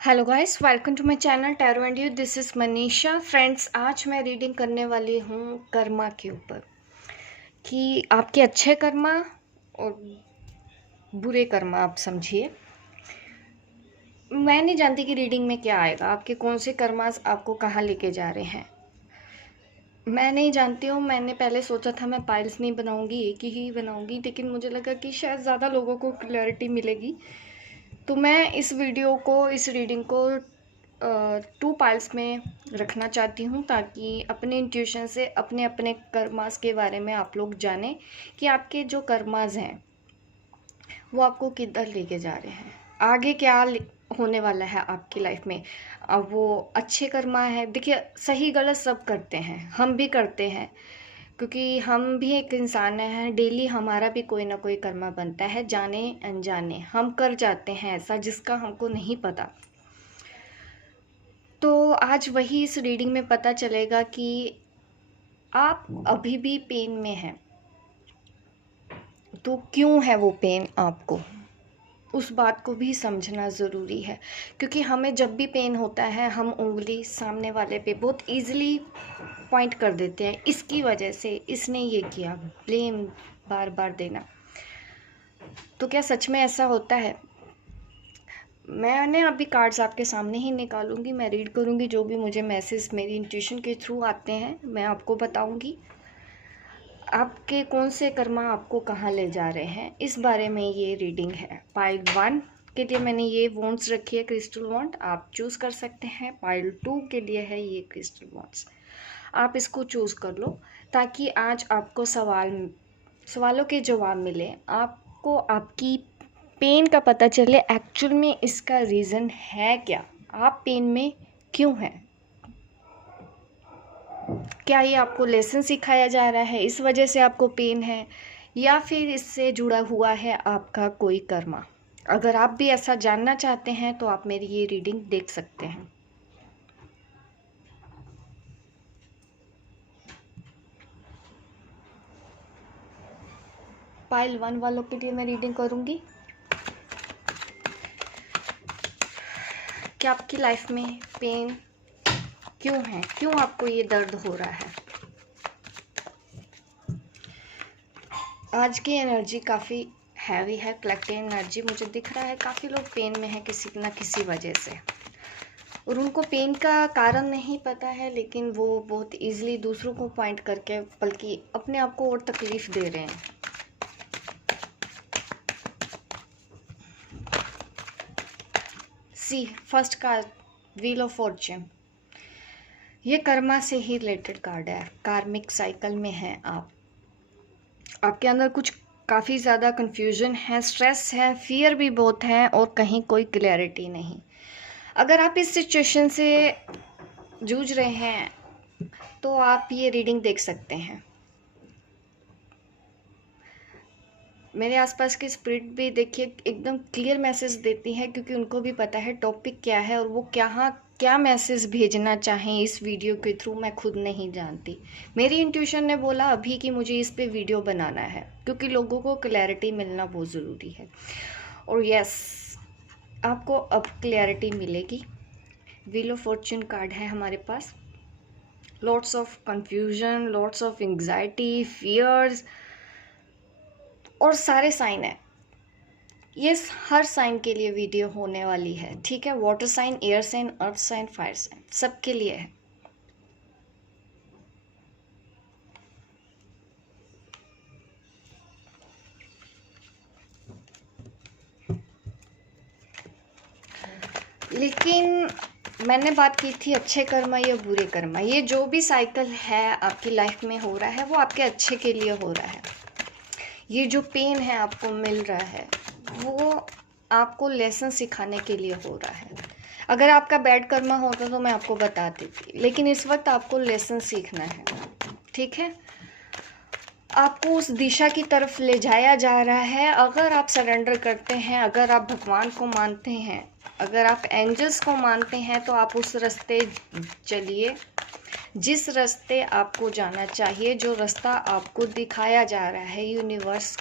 Hello guys, welcome to my channel tarot and you. This is Manisha. Friends, आज मैं reading करने वाली हूँ कर्मा के ऊपर कि आपके अच्छे कर्मा और बुरे कर्मा, आप समझिए। मैं नहीं जानती कि रीडिंग में क्या आएगा, आपके कौन से कर्मास आपको कहाँ लेके जा रहे हैं, मैं नहीं जानती हूँ। मैंने पहले सोचा था मैं पाइल्स नहीं बनाऊँगी, एक ही बनाऊँगी, लेकिन मुझे लगा कि शायद ज़्यादा लोगों को क्लैरिटी मिलेगी, तो मैं इस वीडियो को, इस रीडिंग को 2 पार्ट्स में रखना चाहती हूँ, ताकि अपने इंट्यूशन से अपने अपने कर्मास के बारे में आप लोग जानें कि आपके जो कर्मास हैं वो आपको किधर लेके जा रहे हैं, आगे क्या होने वाला है आपकी लाइफ में। अब वो अच्छे कर्मा है, देखिए सही गलत सब करते हैं, हम भी करते हैं, क्योंकि हम भी एक इंसान हैं। डेली हमारा भी कोई ना कोई कर्मा बनता है, जाने अनजाने हम कर जाते हैं ऐसा जिसका हमको नहीं पता। तो आज वही इस रीडिंग में पता चलेगा कि आप अभी भी पेन में हैं, तो क्यों है वो पेन आपको, उस बात को भी समझना ज़रूरी है। क्योंकि हमें जब भी पेन होता है हम उंगली सामने वाले पे बहुत इजीली पॉइंट कर देते हैं, इसकी वजह से इसने ये किया, ब्लेम बार बार देना। तो क्या सच में ऐसा होता है? मैंने अभी कार्ड्स आपके सामने ही निकालूंगी, मैं रीड करूंगी, जो भी मुझे मैसेज मेरी इंट्यूशन के थ्रू आते हैं मैं आपको बताऊंगी। आपके कौन से कर्मा आपको कहाँ ले जा रहे हैं, इस बारे में ये रीडिंग है। पाइल 1 के लिए मैंने ये वॉन्ड्स रखी है, क्रिस्टल वॉन्ड, आप चूज़ कर सकते हैं। पाइल 2 के लिए है ये क्रिस्टल वॉन्ड्स, आप इसको चूज़ कर लो, ताकि आज आपको सवालों के जवाब मिले, आपको आपकी पेन का पता चले एक्चुअल में इसका रीज़न है क्या, आप पेन में क्यों हैं। क्या ये आपको लेसन सिखाया जा रहा है, इस वजह से आपको पेन है, या फिर इससे जुड़ा हुआ है आपका कोई कर्मा। अगर आप भी ऐसा जानना चाहते हैं तो आप मेरी ये रीडिंग देख सकते हैं। पाइल 1 वालों के लिए मैं रीडिंग करूंगी कि आपकी लाइफ में पेन क्यों है, क्यों आपको ये दर्द हो रहा है। आज की एनर्जी काफ़ी हैवी है, कलेक्टिव एनर्जी मुझे दिख रहा है। काफ़ी लोग पेन में है किसी न किसी वजह से, और उनको पेन का कारण नहीं पता है, लेकिन वो बहुत इजीली दूसरों को पॉइंट करके बल्कि अपने आप को और तकलीफ दे रहे हैं। See first card, wheel of fortune, ये कर्मा से ही रिलेटेड कार्ड है। कार्मिक साइकिल में हैं आप, आपके अंदर कुछ काफ़ी ज़्यादा कंफ्यूजन है, स्ट्रेस है, फियर भी बहुत है, और कहीं कोई क्लैरिटी नहीं। अगर आप इस सिचुएशन से जूझ रहे हैं तो आप ये रीडिंग देख सकते हैं। मेरे आसपास की स्पिरिट भी देखिए एकदम क्लियर मैसेज देती है, क्योंकि उनको भी पता है टॉपिक क्या है और वो क्या मैसेज भेजना चाहें इस वीडियो के थ्रू, मैं खुद नहीं जानती। मेरी इंट्यूशन ने बोला अभी कि मुझे इस पे वीडियो बनाना है, क्योंकि लोगों को क्लैरिटी मिलना बहुत ज़रूरी है। और यस, आपको अब क्लैरिटी मिलेगी। व्हील ऑफ फॉर्च्यून कार्ड है हमारे पास। Lots of confusion, lots of anxiety, fears, और सारे साइन है। ये हर साइन के लिए वीडियो होने वाली है, ठीक है। Water sign, air sign, earth sign, fire sign, सबके लिए है। लेकिन मैंने बात की थी अच्छे कर्मा या बुरे कर्मा। ये जो भी साइकिल है आपकी लाइफ में हो रहा है वो आपके अच्छे के लिए हो रहा है। ये जो पेन है आपको मिल रहा है वो आपको लेसन सिखाने के लिए हो रहा है। अगर आपका बैड कर्मा होता तो मैं आपको बता देती, लेकिन इस वक्त आपको लेसन सीखना है, ठीक है। आपको उस दिशा की तरफ ले जाया जा रहा है। अगर आप सरेंडर करते हैं, अगर आप भगवान को मानते हैं, अगर आप एंजल्स को मानते हैं, तो आप उस रास्ते चलिए जिस रास्ते आपको जाना चाहिए, जो रास्ता आपको दिखाया जा रहा है यूनिवर्स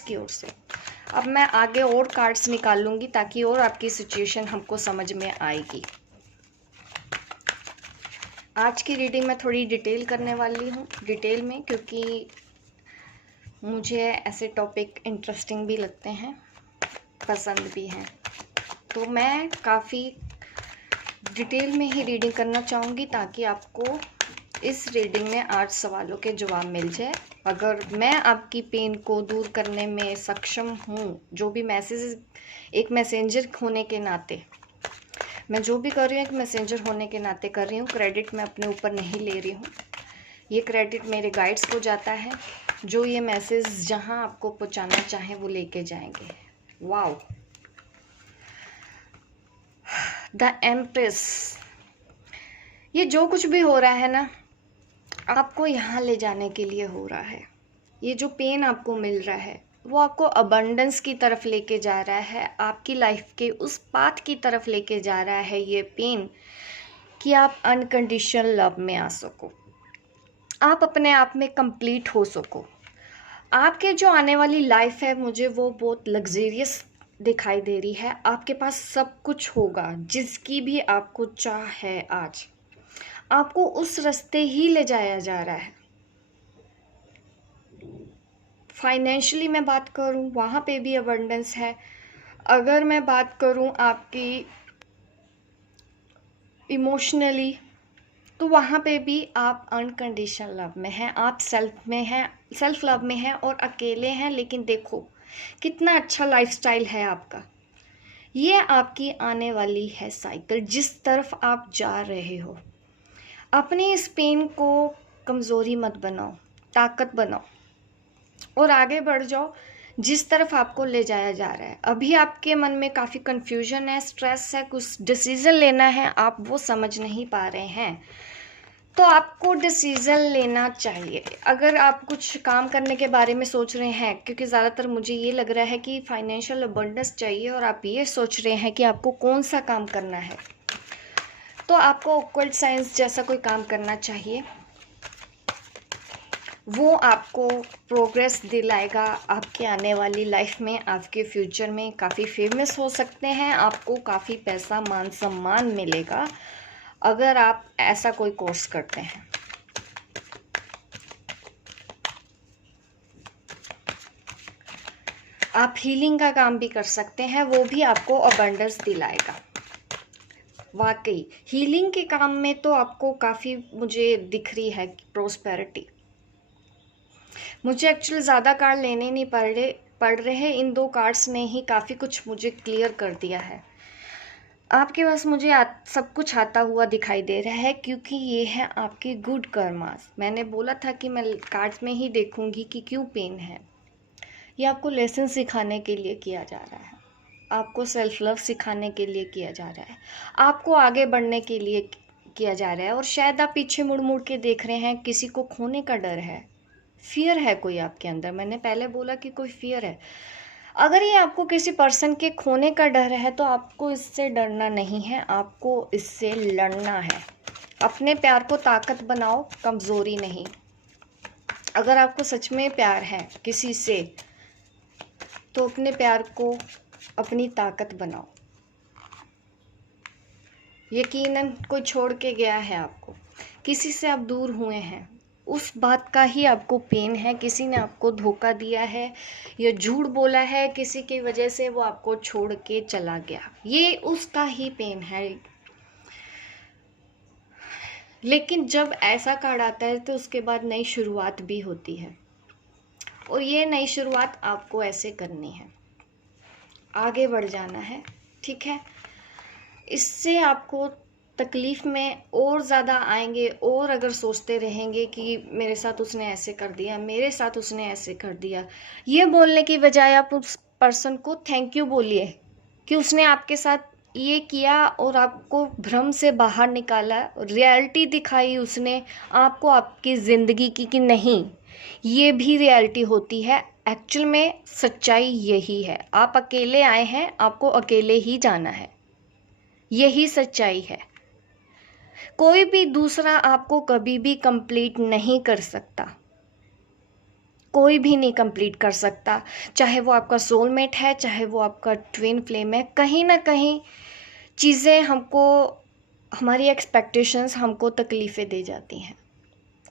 की ओर से। अब मैं आगे और कार्ड्स निकाल लूँगी ताकि और आपकी सिचुएशन हमको समझ में आएगी। आज की रीडिंग मैं थोड़ी डिटेल करने वाली हूँ, डिटेल में, क्योंकि मुझे ऐसे टॉपिक इंटरेस्टिंग भी लगते हैं, पसंद भी हैं। तो मैं काफ़ी डिटेल में ही रीडिंग करना चाहूँगी ताकि आपको इस रीडिंग में 8 सवालों के जवाब मिल जाए। अगर मैं आपकी पेन को दूर करने में सक्षम हूँ, जो भी मैसेज, एक मैसेंजर होने के नाते, मैं जो भी कर रही हूँ एक मैसेंजर होने के नाते कर रही हूँ। क्रेडिट मैं अपने ऊपर नहीं ले रही हूँ, ये क्रेडिट मेरे गाइड्स को जाता है, जो ये मैसेज जहाँ आपको पहुँचाना चाहें वो लेके जाएंगे। Wow, the empress. ये जो कुछ भी हो रहा है ना, आपको यहाँ ले जाने के लिए हो रहा है। ये जो पेन आपको मिल रहा है वो आपको अबंडेंस की तरफ लेके जा रहा है, आपकी लाइफ के उस पाथ की तरफ लेके जा रहा है ये पेन, कि आप अनकंडीशनल लव में आ सको, आप अपने आप में कंप्लीट हो सको। आपके जो आने वाली लाइफ है मुझे वो बहुत लग्जेरियस दिखाई दे रही है। आपके पास सब कुछ होगा जिसकी भी आपको चाह है। आज आपको उस रास्ते ही ले जाया जा रहा है। फाइनेंशियली मैं बात करूं वहाँ पे भी अबंडेंस है। अगर मैं बात करूं आपकी इमोशनली, तो वहाँ पे भी आप अनकंडीशनल लव में हैं, आप सेल्फ में हैं, सेल्फ लव में हैं और अकेले हैं। लेकिन देखो कितना अच्छा लाइफस्टाइल है आपका। ये आपकी आने वाली है साइकिल, जिस तरफ आप जा रहे हो। अपनी इस पेन को कमज़ोरी मत बनाओ, ताकत बनाओ और आगे बढ़ जाओ जिस तरफ आपको ले जाया जा रहा है। अभी आपके मन में काफ़ी कन्फ्यूजन है, स्ट्रेस है, कुछ डिसीज़न लेना है, आप वो समझ नहीं पा रहे हैं, तो आपको डिसीज़न लेना चाहिए। अगर आप कुछ काम करने के बारे में सोच रहे हैं, क्योंकि ज़्यादातर मुझे ये लग रहा है कि फाइनेंशियल अबंडेंस चाहिए और आप ये सोच रहे हैं कि आपको कौन सा काम करना है, तो आपको ऑक्वल्ट साइंस जैसा कोई काम करना चाहिए। वो आपको प्रोग्रेस दिलाएगा आपके आने वाली लाइफ में, आपके फ्यूचर में काफ़ी फेमस हो सकते हैं, आपको काफ़ी पैसा, मान सम्मान मिलेगा अगर आप ऐसा कोई कोर्स करते हैं। आप हीलिंग का काम भी कर सकते हैं, वो भी आपको अबंडेंस दिलाएगा। वाकई हीलिंग के काम में तो आपको काफ़ी मुझे दिख रही है प्रोस्पेरिटी। मुझे एक्चुअली ज़्यादा कार्ड लेने नहीं पड़ रहे हैं, इन 2 कार्ड्स ने ही काफ़ी कुछ मुझे क्लियर कर दिया है। आपके पास मुझे सब कुछ आता हुआ दिखाई दे रहा है, क्योंकि ये है आपके गुड कर्मास। मैंने बोला था कि मैं कार्ड्स में ही देखूंगी कि क्यों पेन है। ये आपको लेसन सिखाने के लिए किया जा रहा है, आपको सेल्फ लव सिखाने के लिए किया जा रहा है, आपको आगे बढ़ने के लिए किया जा रहा है। और शायद आप पीछे मुड़ मुड़ के देख रहे हैं, किसी को खोने का डर है, फियर है कोई आपके अंदर। मैंने पहले बोला कि कोई फियर है। अगर ये आपको किसी पर्सन के खोने का डर है तो आपको इससे डरना नहीं है, आपको इससे लड़ना है। अपने प्यार को ताकत बनाओ, कमज़ोरी नहीं। अगर आपको सच में प्यार है किसी से तो अपने प्यार को अपनी ताकत बनाओ। यकीनन कोई छोड़ के गया है आपको, किसी से आप दूर हुए हैं, उस बात का ही आपको पेन है। किसी ने आपको धोखा दिया है या झूठ बोला है, किसी की वजह से वो आपको छोड़ के चला गया, ये उसका ही पेन है। लेकिन जब ऐसा कार्ड आता है तो उसके बाद नई शुरुआत भी होती है, और ये नई शुरुआत आपको ऐसे करनी है, आगे बढ़ जाना है, ठीक है। इससे आपको तकलीफ़ में और ज़्यादा आएंगे, और अगर सोचते रहेंगे कि मेरे साथ उसने ऐसे कर दिया, मेरे साथ उसने ऐसे कर दिया, ये बोलने की बजाय आप उस पर्सन को थैंक यू बोलिए कि उसने आपके साथ ये किया और आपको भ्रम से बाहर निकाला, रियलिटी दिखाई उसने आपको आपकी ज़िंदगी की कि नहीं, ये भी रियलिटी होती है। एक्चुअल में सच्चाई यही है, आप अकेले आए हैं, आपको अकेले ही जाना है, यही सच्चाई है। कोई भी दूसरा आपको कभी भी कंप्लीट नहीं कर सकता। कोई भी नहीं कंप्लीट कर सकता, चाहे वो आपका सोलमेट है, चाहे वो आपका ट्विन फ्लेम है। कहीं ना कहीं चीज़ें हमको, हमारी एक्सपेक्टेशंस हमको तकलीफ़ें दे जाती हैं।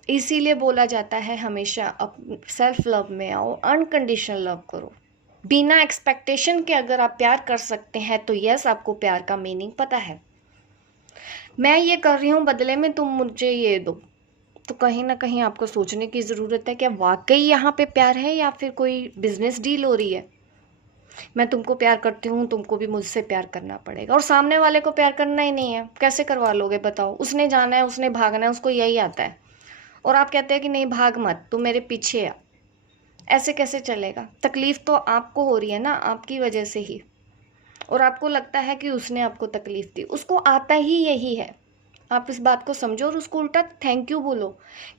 इसीलिए बोला जाता है हमेशा सेल्फ लव में आओ, अनकंडीशनल लव करो। बिना एक्सपेक्टेशन के अगर आप प्यार कर सकते हैं तो यस, आपको प्यार का मीनिंग पता है। मैं ये कर रही हूँ, बदले में तुम मुझे ये दो, तो कहीं ना कहीं आपको सोचने की ज़रूरत है कि वाकई यहाँ पे प्यार है या फिर कोई बिजनेस डील हो रही है। मैं तुमको प्यार करती हूँ, तुमको भी मुझसे प्यार करना पड़ेगा, और सामने वाले को प्यार करना ही नहीं है, कैसे करवा लोगे बताओ? उसने जाना है, उसने भागना है, उसको यही आता है, और आप कहते हैं कि नहीं भाग मत, तू मेरे पीछे आ। ऐसे कैसे चलेगा? तकलीफ़ तो आपको हो रही है ना, आपकी वजह से ही, और आपको लगता है कि उसने आपको तकलीफ़ दी। उसको आता ही यही है, आप इस बात को समझो और उसको उल्टा थैंक यू बोलो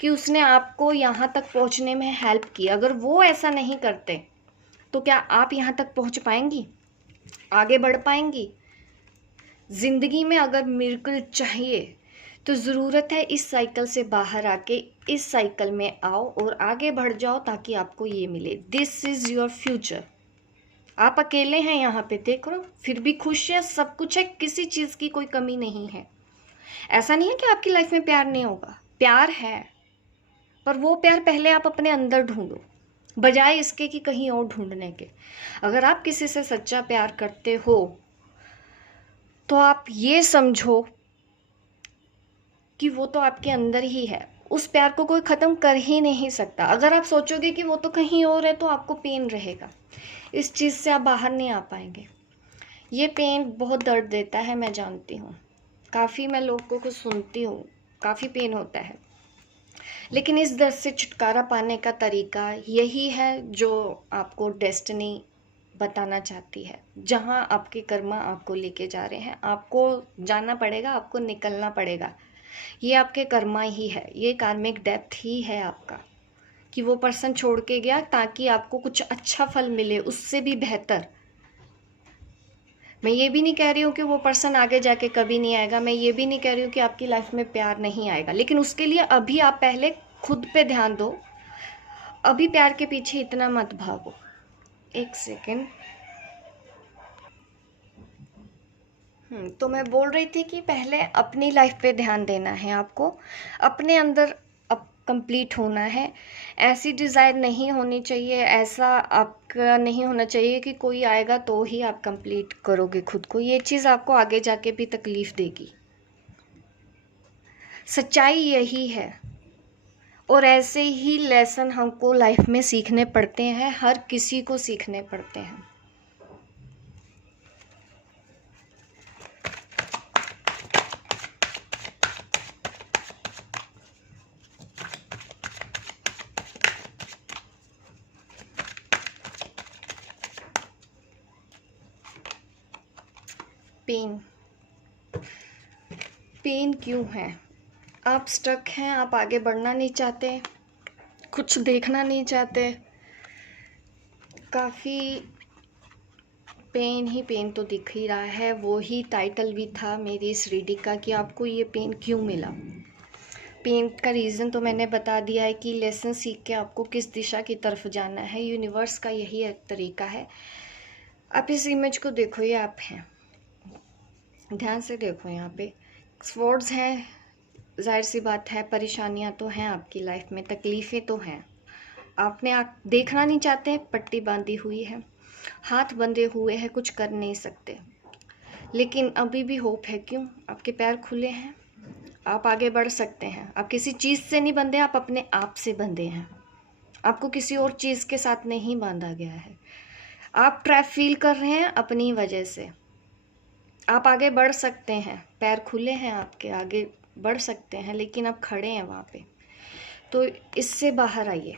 कि उसने आपको यहाँ तक पहुँचने में हेल्प की। अगर वो ऐसा नहीं करते तो क्या आप यहाँ तक पहुँच पाएंगी, आगे बढ़ पाएंगी? ज़िंदगी में अगर मिरेकल चाहिए तो ज़रूरत है इस साइकिल से बाहर आके इस साइकिल में आओ और आगे बढ़ जाओ, ताकि आपको ये मिले। This is your future. आप अकेले हैं यहाँ पे, देख लो, फिर भी खुश है, सब कुछ है, किसी चीज़ की कोई कमी नहीं है। ऐसा नहीं है कि आपकी लाइफ में प्यार नहीं होगा, प्यार है, पर वो प्यार पहले आप अपने अंदर ढूंढो, बजाय इसके कि कहीं और ढूंढने के। अगर आप किसी से सच्चा प्यार करते हो तो आप ये समझो कि वो तो आपके अंदर ही है, उस प्यार को कोई ख़त्म कर ही नहीं सकता। अगर आप सोचोगे कि वो तो कहीं और है तो आपको पेन रहेगा, इस चीज़ से आप बाहर नहीं आ पाएंगे। ये पेन बहुत दर्द देता है, मैं जानती हूँ, काफ़ी मैं लोगों को सुनती हूँ, काफ़ी पेन होता है, लेकिन इस दर्द से छुटकारा पाने का तरीका यही है जो आपको डेस्टिनी बताना चाहती है। जहाँ आपके कर्मा आपको लेके जा रहे हैं, आपको जाना पड़ेगा, आपको निकलना पड़ेगा। ये आपके कर्मा ही है, ये कार्मिक डेप्थ ही है आपका, कि वो पर्सन छोड़ के गया ताकि आपको कुछ अच्छा फल मिले, उससे भी बेहतर। मैं ये भी नहीं कह रही हूँ कि वो पर्सन आगे जाके कभी नहीं आएगा, मैं ये भी नहीं कह रही हूँ कि आपकी लाइफ में प्यार नहीं आएगा, लेकिन उसके लिए अभी आप पहले खुद पे ध्यान दो। अभी प्यार के पीछे इतना मत भागो। एक सेकेंड। तो मैं बोल रही थी कि पहले अपनी लाइफ पे ध्यान देना है आपको, अपने अंदर अब कंप्लीट होना है। ऐसी डिज़ायर नहीं होनी चाहिए, ऐसा आपका नहीं होना चाहिए कि कोई आएगा तो ही आप कंप्लीट करोगे खुद को। ये चीज़ आपको आगे जाके भी तकलीफ़ देगी। सच्चाई यही है, और ऐसे ही लेसन हमको लाइफ में सीखने पड़ते हैं, हर किसी को सीखने पड़ते हैं। पेन, पेन क्यों है? आप स्टक हैं, आप आगे बढ़ना नहीं चाहते, कुछ देखना नहीं चाहते, काफ़ी पेन ही पेन तो दिख ही रहा है। वो ही टाइटल भी था मेरी इस रीडिंग का कि आपको ये पेन क्यों मिला। पेन का रीज़न तो मैंने बता दिया है कि लेसन सीख के आपको किस दिशा की तरफ जाना है। यूनिवर्स का यही एक तरीका है। आप इस इमेज को देखो, ये आप हैं, ध्यान से देखो, यहाँ पे स्वर्ड्स हैं, जाहिर सी बात है परेशानियाँ तो हैं आपकी लाइफ में, तकलीफ़ें तो हैं, आपने आप देखना नहीं चाहते, पट्टी बांधी हुई है, हाथ बंधे हुए हैं, कुछ कर नहीं सकते, लेकिन अभी भी होप है। क्यों? आपके पैर खुले हैं, आप आगे बढ़ सकते हैं। आप किसी चीज़ से नहीं बंधे, आप अपने आप से बंधे हैं, आपको किसी और चीज़ के साथ नहीं बांधा गया है। आप ट्रैप फील कर रहे हैं अपनी वजह से। आप आगे बढ़ सकते हैं, पैर खुले हैं आपके, आगे बढ़ सकते हैं, लेकिन आप खड़े हैं वहाँ पे, तो इससे बाहर आइए।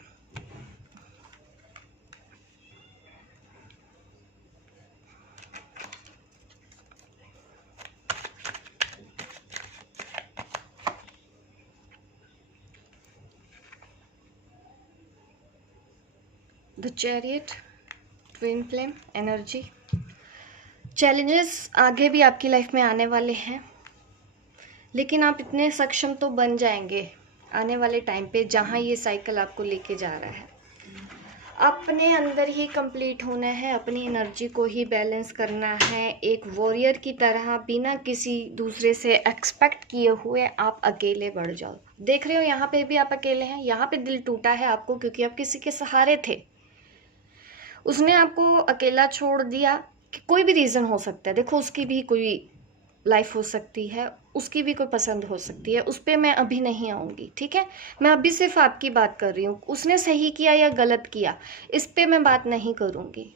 The chariot, twin flame energy. Challenges आगे भी आपकी लाइफ में आने वाले हैं, लेकिन आप इतने सक्षम तो बन जाएंगे आने वाले टाइम पे, जहाँ ये साइकिल आपको लेके जा रहा है। अपने अंदर ही कंप्लीट होना है, अपनी एनर्जी को ही बैलेंस करना है। एक वॉरियर की तरह बिना किसी दूसरे से एक्सपेक्ट किए हुए आप अकेले बढ़ जाओ। देख रहे हो यहाँ पे भी आप अकेले हैं, यहाँ पे दिल टूटा है आपको क्योंकि आप किसी के सहारे थे, उसने आपको अकेला छोड़ दिया। कि कोई भी रीज़न हो सकता है, देखो उसकी भी कोई लाइफ हो सकती है, उसकी भी कोई पसंद हो सकती है, उस पर मैं अभी नहीं आऊँगी, ठीक है। मैं अभी सिर्फ आपकी बात कर रही हूँ, उसने सही किया या गलत किया इस पर मैं बात नहीं करूँगी।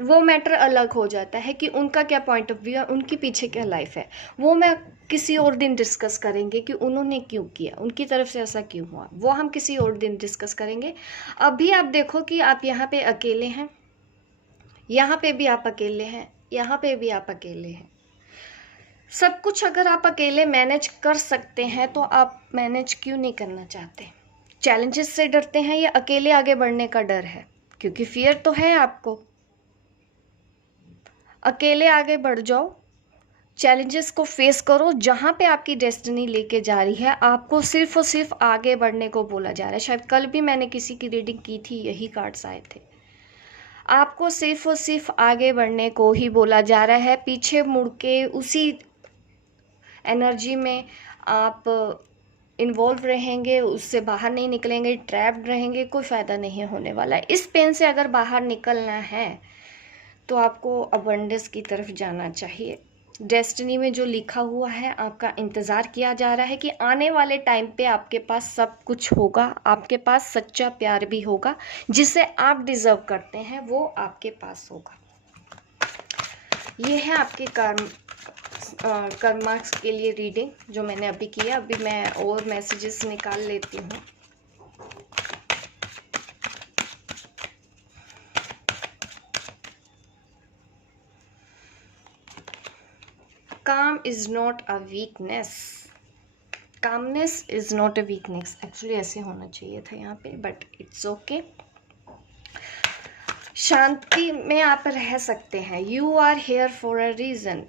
वो मैटर अलग हो जाता है कि उनका क्या पॉइंट ऑफ व्यू है, उनकी पीछे क्या लाइफ है, वो मैं किसी और दिन डिस्कस करेंगे कि उन्होंने क्यों किया, उनकी तरफ से ऐसा क्यों हुआ, वो हम किसी और दिन डिस्कस करेंगे। अभी आप देखो कि आप यहाँ पे अकेले हैं, यहाँ पे भी आप अकेले हैं, यहाँ पे भी आप अकेले हैं। सब कुछ अगर आप अकेले मैनेज कर सकते हैं तो आप मैनेज क्यों नहीं करना चाहते? चैलेंजेस से डरते हैं या अकेले आगे बढ़ने का डर है? क्योंकि फियर तो है आपको। अकेले आगे बढ़ जाओ, चैलेंजेस को फेस करो। जहाँ पे आपकी डेस्टिनी लेके जा रही है, आपको सिर्फ और सिर्फ आगे बढ़ने को बोला जा रहा है। शायद कल भी मैंने किसी की रीडिंग की थी, यही कार्ड्स आए थे। आपको सिर्फ और सिर्फ आगे बढ़ने को ही बोला जा रहा है। पीछे मुड़ के उसी एनर्जी में आप इन्वॉल्व रहेंगे, उससे बाहर नहीं निकलेंगे, ट्रैप्ड रहेंगे, कोई फ़ायदा नहीं होने वाला है। इस पेन से अगर बाहर निकलना है तो आपको अबंडेंस की तरफ जाना चाहिए। डेस्टिनी में जो लिखा हुआ है, आपका इंतज़ार किया जा रहा है कि आने वाले टाइम पे आपके पास सब कुछ होगा, आपके पास सच्चा प्यार भी होगा, जिसे आप डिज़र्व करते हैं वो आपके पास होगा। ये है आपके कर्मास के लिए रीडिंग जो मैंने अभी किया। अभी मैं और मैसेजेस निकाल लेती हूँ। काम is not a weakness, calmness is not a weakness. Actually ऐसे होना चाहिए था यहाँ पे, बट इट्स ओके। शांति में आप रह सकते हैं। You are here for a reason.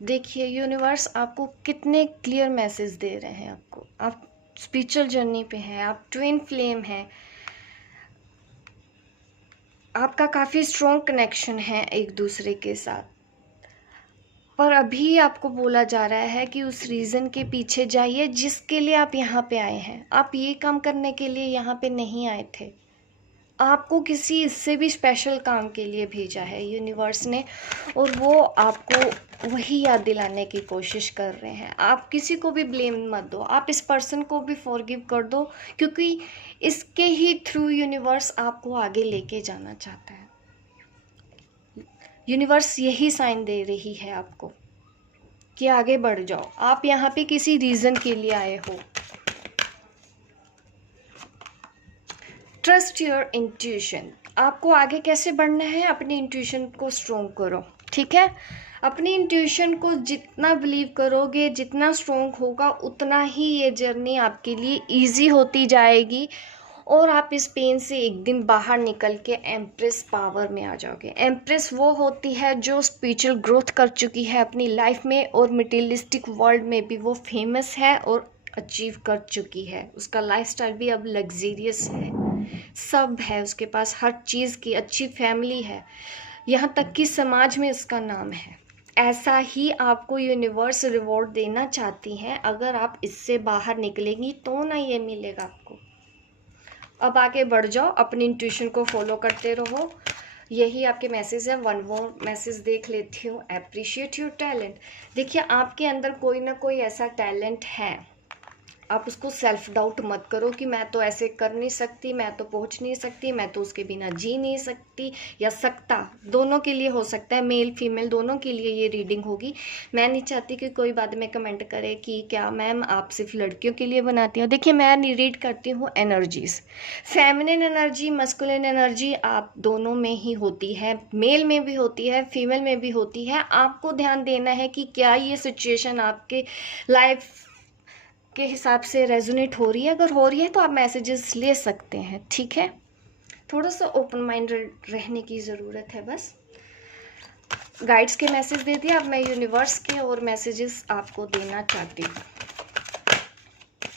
देखिए यूनिवर्स आपको कितने क्लियर मैसेज दे रहे हैं आपको। आप स्पिरिचुअल जर्नी पे हैं, आप ट्विन फ्लेम हैं, आपका काफ़ी स्ट्रॉन्ग कनेक्शन है एक दूसरे के साथ। पर अभी आपको बोला जा रहा है कि उस रीज़न के पीछे जाइए जिसके लिए आप यहाँ पे आए हैं। आप ये काम करने के लिए यहाँ पे नहीं आए थे, आपको किसी इससे भी स्पेशल काम के लिए भेजा है यूनिवर्स ने, और वो आपको वही याद दिलाने की कोशिश कर रहे हैं। आप किसी को भी ब्लेम मत दो, आप इस पर्सन को भी फॉरगिव कर दो, क्योंकि इसके ही थ्रू यूनिवर्स आपको आगे लेके जाना चाहता है। यूनिवर्स यही साइन दे रही है आपको कि आगे बढ़ जाओ। आप यहाँ पे किसी रीज़न के लिए आए हो। Trust your intuition. आपको आगे कैसे बढ़ना है? अपनी इंट्यूशन को स्ट्रोंग करो, ठीक है। अपनी इंट्यूशन को जितना बिलीव करोगे, जितना स्ट्रोंग होगा, उतना ही ये जर्नी आपके लिए इजी होती जाएगी और आप इस पेन से एक दिन बाहर निकल के एम्प्रेस पावर में आ जाओगे। एम्प्रेस वो होती है जो स्पिरिचुअल ग्रोथ कर चुकी है अपनी लाइफ में, और मटेरियलिस्टिक वर्ल्ड में भी वो फेमस है और अचीव कर चुकी है। उसका लाइफस्टाइल भी अब लग्जीरियस है, सब है उसके पास, हर चीज़ की अच्छी फैमिली है, यहाँ तक कि समाज में उसका नाम है। ऐसा ही आपको यूनिवर्स रिवॉर्ड देना चाहती हैं। अगर आप इससे बाहर निकलेंगी तो ना ये मिलेगा आपको। अब आगे बढ़ जाओ, अपनी इंट्यूशन को फॉलो करते रहो। यही आपके मैसेज है। वन मोर मैसेज देख लेती हूँ। Appreciate your talent. देखिए आपके अंदर कोई ना कोई ऐसा टैलेंट है, आप उसको सेल्फ डाउट मत करो कि मैं तो ऐसे कर नहीं सकती, मैं तो पहुंच नहीं सकती, मैं तो उसके बिना जी नहीं सकती, या सकता, दोनों के लिए हो सकता है, मेल फीमेल दोनों के लिए ये रीडिंग होगी। मैं नहीं चाहती कि कोई बाद में कमेंट करे कि क्या मैम आप सिर्फ लड़कियों के लिए बनाती हो। देखिए मैं रीड करती हूँ energies, feminine energy, masculine energy, आप दोनों में ही होती है, मेल में भी होती है, फीमेल में भी होती है। आपको ध्यान देना है कि क्या ये सिचुएशन आपके लाइफ के हिसाब से रेजोनेट हो रही है। अगर हो रही है तो आप मैसेजेस ले सकते हैं, ठीक है। थोड़ा सा ओपन माइंडेड रहने की ज़रूरत है बस। गाइड्स के मैसेज दे दिया, अब मैं यूनिवर्स के और मैसेजेस आपको देना चाहती हूँ।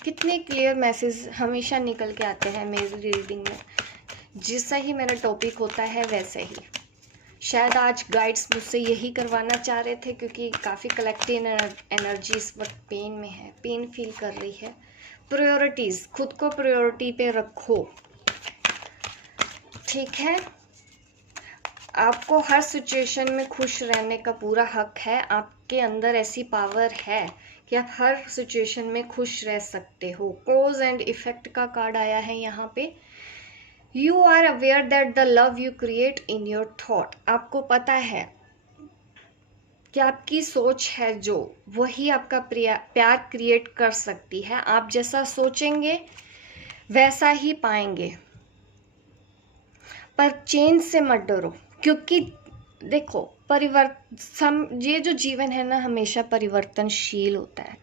कितने क्लियर मैसेज हमेशा निकल के आते हैं मेरी रीडिंग में। जैसा ही मेरा टॉपिक होता है वैसे ही। शायद आज गाइड्स मुझसे यही करवाना चाह रहे थे, क्योंकि काफ़ी कलेक्टिव एनर्जी इस वक्त पेन में है, पेन फील कर रही है। प्रायोरिटीज़, खुद को प्रायोरिटी पे रखो, ठीक है। आपको हर सिचुएशन में खुश रहने का पूरा हक है। आपके अंदर ऐसी पावर है कि आप हर सिचुएशन में खुश रह सकते हो। कॉज एंड इफेक्ट का कार्ड आया है यहाँ पे। You are aware that the love you create in your thought. आपको पता है कि आपकी सोच है जो, वही आपका प्यार क्रिएट कर सकती है। आप जैसा सोचेंगे वैसा ही पाएंगे। पर चेंज से मत डरो, क्योंकि देखो ये जो जीवन है ना, हमेशा परिवर्तनशील होता है।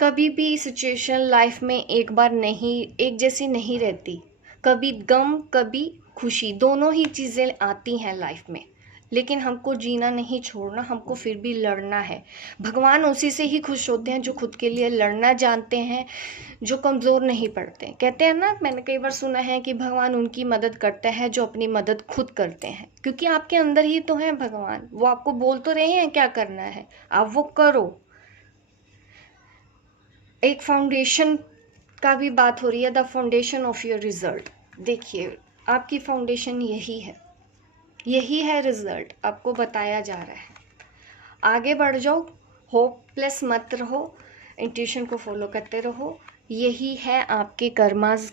कभी भी सिचुएशन लाइफ में एक जैसी नहीं रहती। कभी गम, कभी खुशी, दोनों ही चीज़ें आती हैं लाइफ में। लेकिन हमको जीना नहीं छोड़ना, हमको फिर भी लड़ना है। भगवान उसी से ही खुश होते हैं जो खुद के लिए लड़ना जानते हैं, जो कमज़ोर नहीं पड़ते। कहते हैं ना, मैंने कई बार सुना है कि भगवान उनकी मदद करते हैं जो अपनी मदद खुद करते हैं। क्योंकि आपके अंदर ही तो है भगवान। वो आपको बोल तो रहे हैं क्या करना है, आप वो करो। एक फाउंडेशन का भी बात हो रही है, the foundation of your result. देखिए, आपकी फाउंडेशन यही है रिजल्ट आपको बताया जा रहा है। आगे बढ़ जाओ, होपलेस मत रहो, इंट्यूशन को फॉलो करते रहो। यही है आपके कर्मास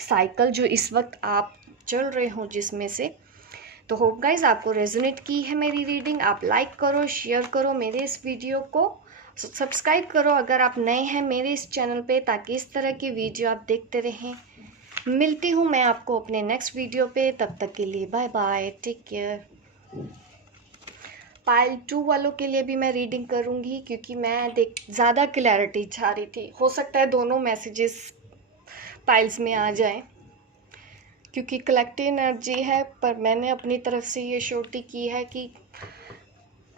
साइकिल जो इस वक्त आप चल रहे हो जिसमें से। तो होप गाइज आपको रेजोनेट की है मेरी रीडिंग। आप लाइक करो, शेयर करो मेरे इस वीडियो को, सब्सक्राइब करो अगर आप नए हैं मेरे इस चैनल पे, ताकि इस तरह की वीडियो आप देखते रहें। मिलती हूँ मैं आपको अपने नेक्स्ट वीडियो पे, तब तक के लिए bye bye, take care. Pile 2 वालों के लिए भी मैं रीडिंग करूँगी, क्योंकि मैं ज़्यादा क्लैरिटी चाह रही थी। हो सकता है दोनों मैसेजेस पाइल्स में आ जाएं, क्योंकि कलेक्टिव एनर्जी है। पर मैंने अपनी तरफ से ये श्योरिटी की है कि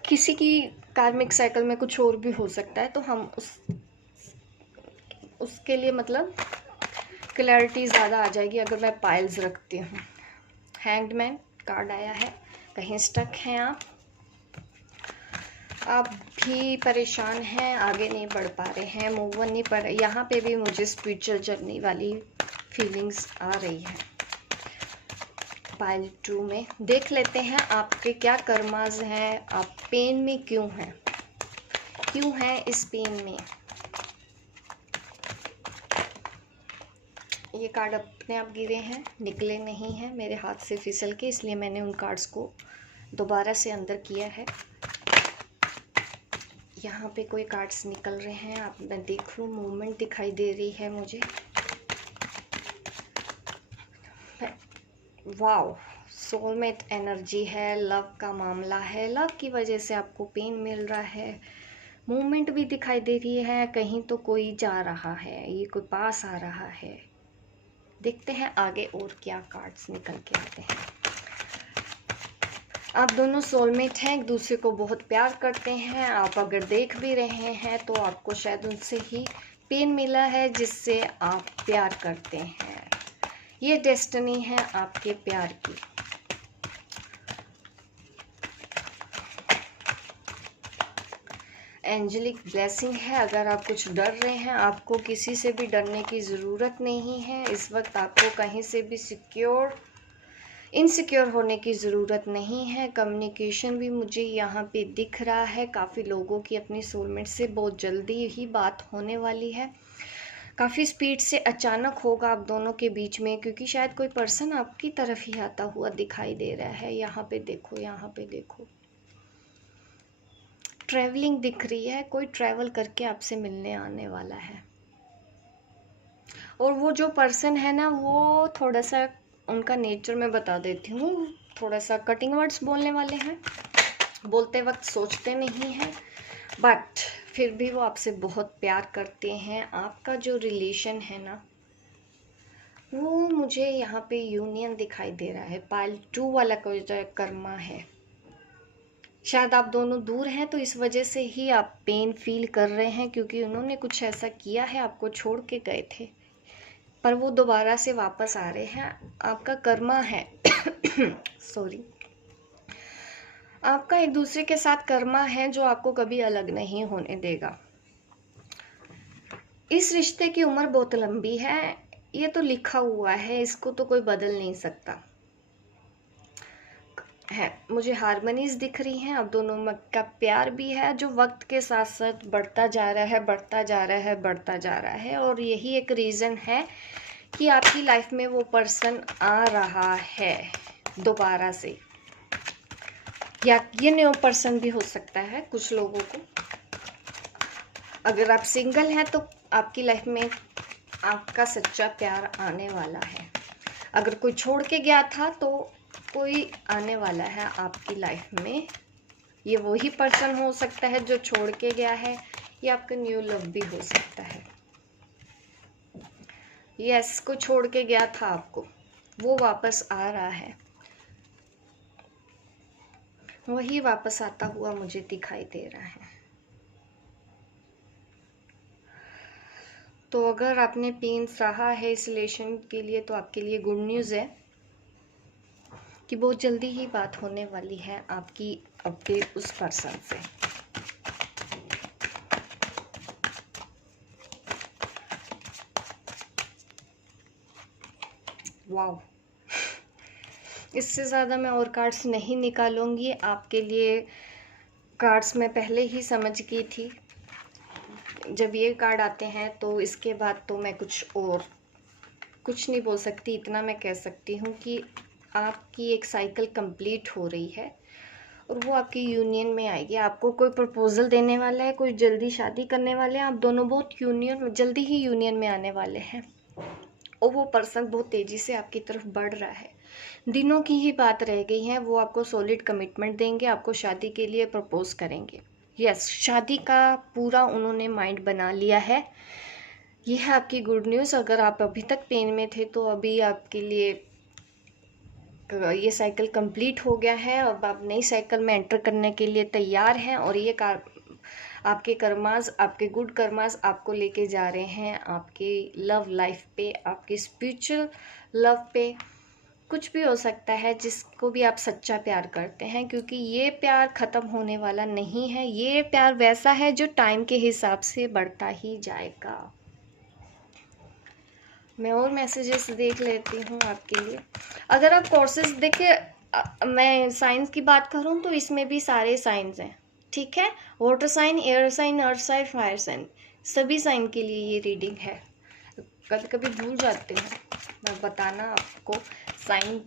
किसी की कार्मिक साइकिल में कुछ और भी हो सकता है, तो हम उसके लिए मतलब क्लैरिटी ज़्यादा आ जाएगी अगर मैं पाइल्स रखती हूँ। हैंग्ड मैन कार्ड आया है। कहीं स्टक हैं आप भी परेशान हैं, आगे नहीं बढ़ पा रहे हैं, मूव ऑन नहीं पा रहे। यहाँ पे भी मुझे स्पिरिचुअल जर्नी वाली फीलिंग्स आ रही है। पाइल 2 में देख लेते हैं आपके क्या कर्मास हैं, आप पेन में क्यों हैं इस पेन में। ये कार्ड अपने आप गिरे हैं, निकले नहीं हैं मेरे हाथ से फिसल के, इसलिए मैंने उन कार्ड्स को दोबारा से अंदर किया है। यहाँ पे कोई कार्ड्स निकल रहे हैं, आप मैं देख लूँ, मूवमेंट दिखाई दे रही है मुझे। वाओ, सोलमेट एनर्जी है, लव का मामला है, लव की वजह से आपको पेन मिल रहा है। मूवमेंट भी दिखाई दे रही है, कहीं तो कोई जा रहा है, ये कोई पास आ रहा है। देखते हैं आगे और क्या कार्ड्स निकल के आते हैं। आप दोनों सोलमेट हैं, एक दूसरे को बहुत प्यार करते हैं। आप अगर देख भी रहे हैं तो आपको शायद उनसे ही पेन मिला है जिससे आप प्यार करते हैं। ये डेस्टिनी है आपके प्यार की। एंजेलिक ब्लेसिंग है। अगर आप कुछ डर रहे हैं, आपको किसी से भी डरने की ज़रूरत नहीं है। इस वक्त आपको कहीं से भी इनसिक्योर होने की ज़रूरत नहीं है। कम्युनिकेशन भी मुझे यहाँ पे दिख रहा है। काफ़ी लोगों की अपनी सोलमेट से बहुत जल्दी ही बात होने वाली है। काफ़ी स्पीड से अचानक होगा आप दोनों के बीच में, क्योंकि शायद कोई पर्सन आपकी तरफ ही आता हुआ दिखाई दे रहा है। यहाँ पे देखो, यहाँ पे देखो, ट्रैवलिंग दिख रही है। कोई ट्रैवल करके आपसे मिलने आने वाला है। और वो जो पर्सन है ना, वो थोड़ा सा, उनका नेचर मैं बता देती हूँ, थोड़ा सा कटिंग वर्ड्स बोलने वाले हैं, बोलते वक्त सोचते नहीं हैं, बट फिर भी वो आपसे बहुत प्यार करते हैं। आपका जो रिलेशन है ना, वो मुझे यहाँ पे यूनियन दिखाई दे रहा है। पाइल 2 वाला कोई कर्मा है। शायद आप दोनों दूर हैं, तो इस वजह से ही आप पेन फील कर रहे हैं, क्योंकि उन्होंने कुछ ऐसा किया है, आपको छोड़ के गए थे। पर वो दोबारा से वापस आ रहे हैं। आपका कर्मा है सॉरी, आपका एक दूसरे के साथ कर्मा है जो आपको कभी अलग नहीं होने देगा। इस रिश्ते की उम्र बहुत लंबी है, ये तो लिखा हुआ है, इसको तो कोई बदल नहीं सकता है। मुझे हारमोनीज दिख रही हैं, अब दोनों का प्यार भी है जो वक्त के साथ साथ बढ़ता जा रहा है, बढ़ता जा रहा है, बढ़ता जा रहा है। और यही एक रीज़न है कि आपकी लाइफ में वो पर्सन आ रहा है दोबारा से, या ये न्यू पर्सन भी हो सकता है कुछ लोगों को। अगर आप सिंगल हैं तो आपकी लाइफ में आपका सच्चा प्यार आने वाला है। अगर कोई छोड़ के गया था तो कोई आने वाला है आपकी लाइफ में। ये वही पर्सन हो सकता है जो छोड़ के गया है, या आपका न्यू लव भी हो सकता है। यस, को छोड़ के गया था आपको, वो वापस आ रहा है, वही वापस आता हुआ मुझे दिखाई दे रहा है। तो अगर आपने पेन सहा है इस रिलेशन के लिए तो आपके लिए गुड न्यूज़ है कि बहुत जल्दी ही बात होने वाली है आपकी अपडेट उस पर्सन से। वाओ, इससे ज़्यादा मैं और कार्ड्स नहीं निकालूंगी आपके लिए। कार्ड्स मैं पहले ही समझ गई थी। जब ये कार्ड आते हैं तो इसके बाद तो मैं कुछ नहीं बोल सकती। इतना मैं कह सकती हूँ कि आपकी एक साइकिल कंप्लीट हो रही है और वो आपकी यूनियन में आएगी। आपको कोई प्रपोजल देने वाला है, कोई जल्दी शादी करने वाले हैं, आप दोनों बहुत जल्दी ही यूनियन में आने वाले हैं। और वो पर्सन बहुत तेज़ी से आपकी तरफ बढ़ रहा है। दिनों की ही बात रह गई है, वो आपको सॉलिड कमिटमेंट देंगे, आपको शादी के लिए प्रपोज करेंगे। यस, शादी का पूरा उन्होंने माइंड बना लिया है। ये है आपकी गुड न्यूज़। अगर आप अभी तक पेन में थे तो अभी आपके लिए ये साइकिल कंप्लीट हो गया है। अब आप नई साइकिल में एंटर करने के लिए तैयार हैं और ये आपके कर्मास, आपके गुड कर्मास आपको लेके जा रहे हैं आपके लव लाइफ पे, आपके स्पिरिचुअल लव पे। कुछ भी हो सकता है जिसको भी आप सच्चा प्यार करते हैं, क्योंकि ये प्यार ख़त्म होने वाला नहीं है। ये प्यार वैसा है जो टाइम के हिसाब से बढ़ता ही जाएगा। मैं और मैसेजेस देख लेती हूँ आपके लिए। अगर आप कोर्सेज देखिए, मैं साइंस की बात करूँ तो इसमें भी सारे साइंस हैं, ठीक है। Water sign, air sign, earth sign, fire sign, सभी साइन के लिए ये रीडिंग है। कभी कभी भूल जाते हैं मैं बताना आपको। साइन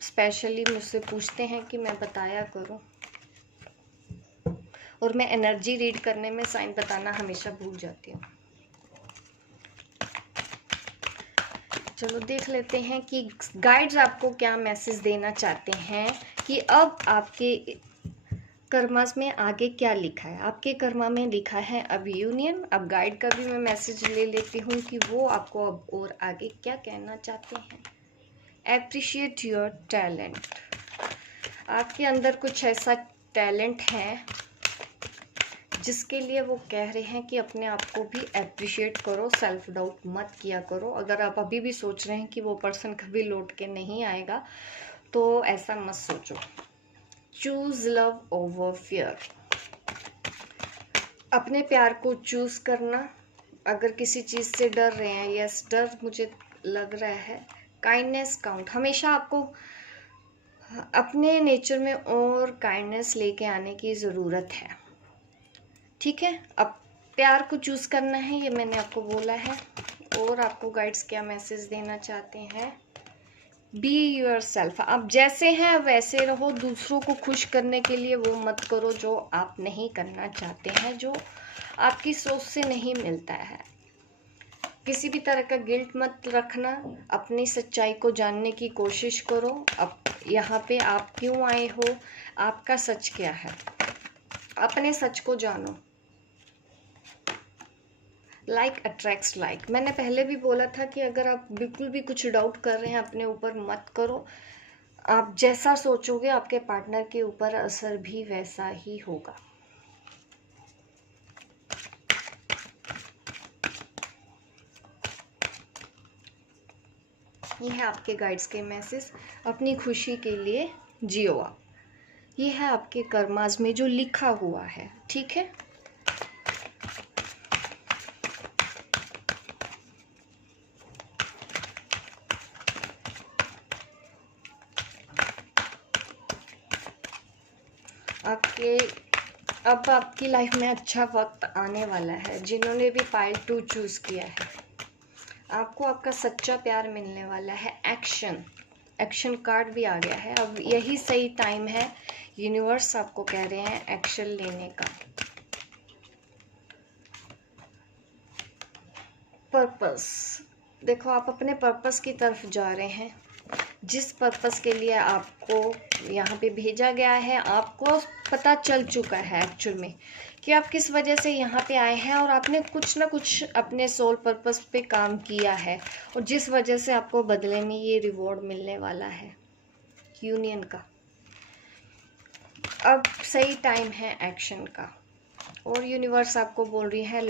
स्पेशली मुझसे पूछते हैं कि मैं बताया करूं, और मैं एनर्जी रीड करने में साइन बताना हमेशा भूल जाती हूँ। चलो देख लेते हैं कि गाइड्स आपको क्या मैसेज देना चाहते हैं कि अब आपके कर्मास में आगे क्या लिखा है। आपके कर्मा में लिखा है अब यूनियन। अब गाइड का भी मैं मैसेज ले लेती हूँ कि वो आपको अब और आगे क्या कहना चाहते हैं। Appreciate your talent. आपके अंदर कुछ ऐसा टैलेंट है जिसके लिए वो कह रहे हैं कि अपने आप को भी एप्रिशिएट करो, सेल्फ डाउट मत किया करो। अगर आप अभी भी सोच रहे हैं कि वो पर्सन कभी लौट के नहीं आएगा तो ऐसा मत सोचो। Choose love over fear. अपने प्यार को चूज करना। अगर किसी चीज़ से डर रहे हैं, यस डर मुझे लग रहा है। Kindness count. हमेशा आपको अपने नेचर में और काइंडनेस लेके आने की ज़रूरत है, ठीक है। अब प्यार को चूज़ करना है, ये मैंने आपको बोला है। और आपको गाइड्स क्या मैसेज देना चाहते हैं। Be your self. आप जैसे हैं वैसे रहो। दूसरों को खुश करने के लिए वो मत करो जो आप नहीं करना चाहते हैं, जो आपकी सोच से नहीं मिलता है। किसी भी तरह का गिल्ट मत रखना। अपनी सच्चाई को जानने की कोशिश करो। अब यहाँ पे आप क्यों आए हो, आपका सच क्या है, अपने सच को जानो। Like attracts like. मैंने पहले भी बोला था कि अगर आप बिल्कुल भी कुछ डाउट कर रहे हैं अपने ऊपर, मत करो। आप जैसा सोचोगे आपके पार्टनर के ऊपर असर भी वैसा ही होगा। ये है आपके गाइड्स के मैसेज, अपनी खुशी के लिए जियो आप। ये है आपके कर्मास में जो लिखा हुआ है, ठीक है। अब आपकी लाइफ में अच्छा वक्त आने वाला है। जिन्होंने भी पाइल 2 चूज़ किया है, आपको आपका सच्चा प्यार मिलने वाला है। एक्शन कार्ड भी आ गया है। अब यही सही टाइम है, यूनिवर्स आपको कह रहे हैं एक्शन लेने का। पर्पस, देखो आप अपने पर्पस की तरफ जा रहे हैं। जिस पर्पस के लिए आपको यहाँ पे भेजा गया है, आपको पता चल चुका है एक्चुअल में कि आप किस वजह से यहाँ पे आए हैं, और आपने कुछ ना कुछ अपने सोल पर्पस पे काम किया है, और जिस वजह से आपको बदले में ये रिवॉर्ड मिलने वाला है यूनियन का। अब सही टाइम है एक्शन का, और यूनिवर्स आपको बोल रही है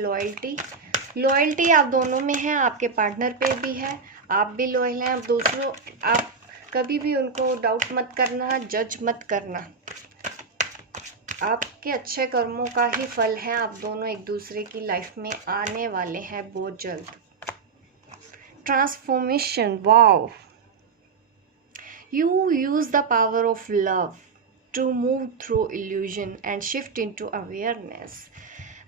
लॉयल्टी आप दोनों में है, आपके पार्टनर पे भी है, आप भी लॉयल हैं। दूसरों, आप कभी भी उनको डाउट मत करना, जज मत करना। आपके अच्छे कर्मों का ही फल है। आप दोनों एक दूसरे की लाइफ में आने वाले हैं बहुत जल्द। Transformation, wow, you use the power of love to move through illusion and shift into awareness.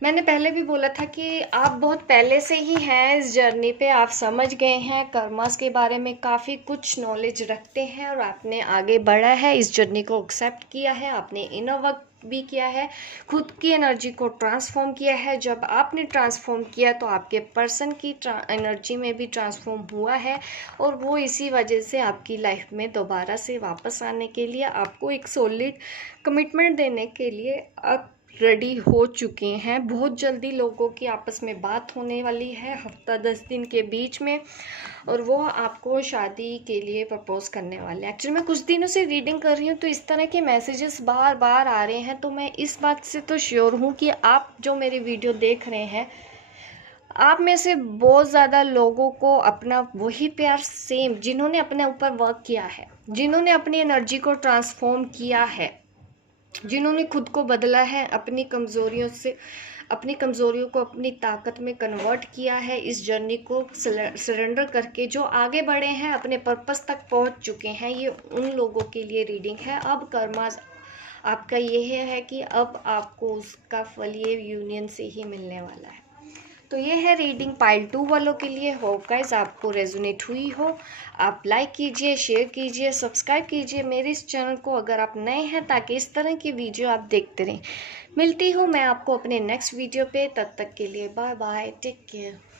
मैंने पहले भी बोला था कि आप बहुत पहले से ही हैं इस जर्नी पे, आप समझ गए हैं कर्मास के बारे में, काफ़ी कुछ नॉलेज रखते हैं, और आपने आगे बढ़ा है, इस जर्नी को एक्सेप्ट किया है, आपने इनर वर्क भी किया है, खुद की एनर्जी को ट्रांसफॉर्म किया है। जब आपने ट्रांसफॉर्म किया तो आपके पर्सन की एनर्जी में भी ट्रांसफॉर्म हुआ है, और वो इसी वजह से आपकी लाइफ में दोबारा से वापस आने के लिए, आपको एक सॉलिड कमिटमेंट देने के लिए आप रेडी हो चुके हैं। बहुत जल्दी लोगों की आपस में बात होने वाली है, हफ्ता 10 दिन के बीच में, और वो आपको शादी के लिए प्रपोज करने वाले हैं। एक्चुअली मैं कुछ दिनों से रीडिंग कर रही हूँ तो इस तरह के मैसेजेस बार बार आ रहे हैं, तो मैं इस बात से तो श्योर हूँ कि आप जो मेरी वीडियो देख रहे हैं, आप में से बहुत ज़्यादा लोगों को अपना वही प्यार सेम, जिन्होंने अपने ऊपर वर्क किया है, जिन्होंने अपनी एनर्जी को ट्रांसफॉर्म किया है, जिन्होंने खुद को बदला है, अपनी कमज़ोरियों को अपनी ताकत में कन्वर्ट किया है, इस जर्नी को सरेंडर करके जो आगे बढ़े हैं, अपने पर्पस तक पहुंच चुके हैं, ये उन लोगों के लिए रीडिंग है। अब कर्मा आपका ये है कि अब आपको उसका फल ये यूनियन से ही मिलने वाला है। तो ये है रीडिंग पाइल 2 वालों के लिए। होप गाइस आपको रेजोनेट हुई हो। आप लाइक कीजिए, शेयर कीजिए, सब्सक्राइब कीजिए मेरे इस चैनल को अगर आप नए हैं, ताकि इस तरह की वीडियो आप देखते रहें। मिलती हूँ मैं आपको अपने नेक्स्ट वीडियो पे, तब तक के लिए बाय बाय, टेक केयर।